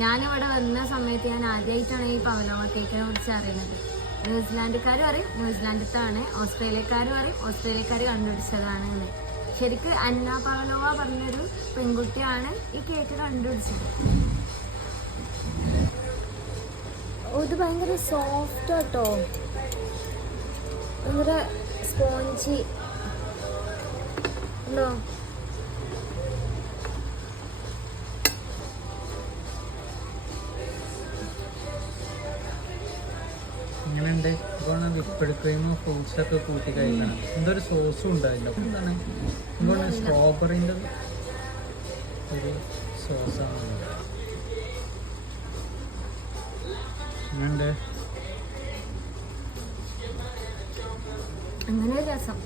ഞാനിവിടെ വന്ന സമയത്ത് ഞാൻ ആദ്യമായിട്ടാണ് ഈ പവലോവ കേക്കിനെ കുറിച്ച് അറിയുന്നത്. ന്യൂസിലാൻഡുകാരും അറിയും ന്യൂസിലാൻഡത്താണ്, ഓസ്ട്രേലിയക്കാരും അറിയും ഓസ്ട്രേലിയക്കാർ കണ്ടുപിടിച്ചതാണ് എന്ന്. ശരിക്കും അന്ന പവലോവ പറഞ്ഞൊരു പെൺകുട്ടിയാണ് ഈ കേക്ക് കണ്ടുപിടിച്ചത്. ഇത് ഭയങ്കര സോഫ്റ്റ് കേട്ടോ, ഭയങ്കര സ്പോഞ്ചി ഉണ്ടോ. ഇങ്ങനെയുണ്ട്. ഇതാണ് വിപ്പിഡ് ക്രീമും ഫ്രൂട്ട്സൊക്കെ കൂട്ടി കഴിക്കണം. എന്തൊരു സോസും ഉണ്ടായില്ല. എന്താണ് എന്താണ് സ്ട്രോബെറിൻ്റെ ഒരു സോസാണ്. അങ്ങനെ രസം.